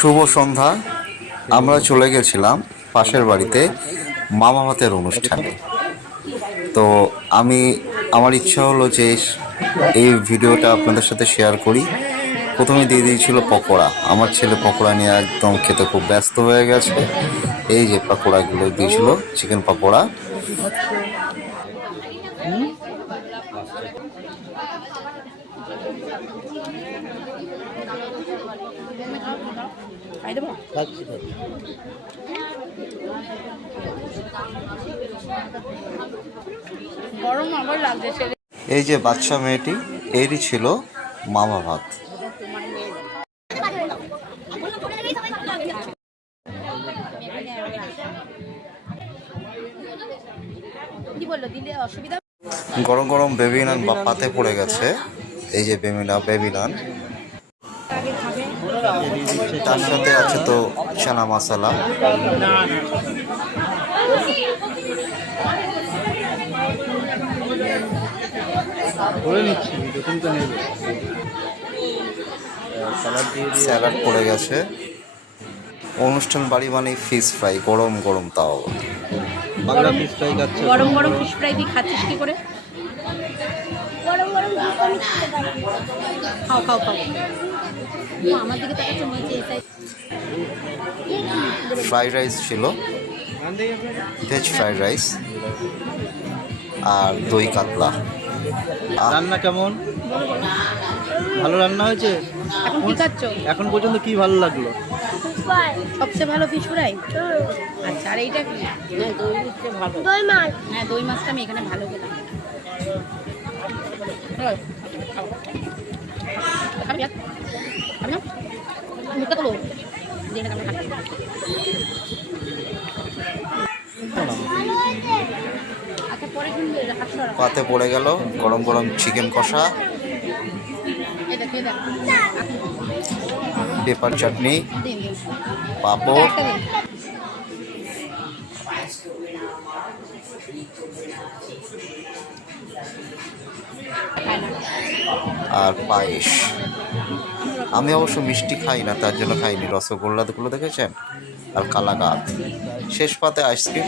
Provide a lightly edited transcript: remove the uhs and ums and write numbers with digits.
শুভ সন্ধ্যা। আমরা চলে গেছিলাম পাশের বাড়িতে মামা ভাতের অনুষ্ঠানে। তো আমার ইচ্ছা হলো যে এই ভিডিওটা আপনাদের সাথে শেয়ার করি। প্রথমে দিয়ে দিয়েছিল পকোড়া। আমার ছেলে পকোড়া নিয়ে একদম খেতে খুব ব্যস্ত হয়ে গেছে। এই যে পকোড়াগুলো দিয়েছিল, চিকেন পকোড়া। এই যে বাচ্চা মেয়েটি, এরই ছিল মামা ভাত। গরম গরম বেবি নান বা পাতে পড়ে গেছে। এই যে বেবি নান, তার সাথে আছে তো চানা মশলা। স্যালাড পড়ে গেছে। অনুষ্ঠান বাড়ি মানে ফিশ ফ্রাই, গরম গরম, তাও বাংলা ফিশ ফ্রাই খাচ্ছে। গরম গরম ফিশ ফ্রাই দিয়ে খাচ্ছিস কি করে? খাও খাও খাও। আমার দিকে তাকাচ্ছে নিচে এসে। ফ্রাইড রাইস ছিল, ভেজ ফ্রাইড রাইস আর দই কাতলা। রান্না কেমন? ভালো রান্না হয়েছে? এখন কি খাচ্ছ? এখন পর্যন্ত কি ভালো লাগলো? সবচেয়ে ভালো ফিশ ফ্রাই। আচ্ছা, আর এইটা কি? দই মাছ। হ্যাঁ, দই মাছটা আমি এখানে ভালো খেলাম। পাতে পড়ে গেল গরম গরম চিকেন কষা, পেপার চাটনি, পাঁপড় আর পায়েস। আমি অবশ্য মিষ্টি খাই না, তার জন্য খাইনি। রসগোল্লাগুলো দেখেছেন, আর কালাকাঁদ। শেষ পাতে আইসক্রিম।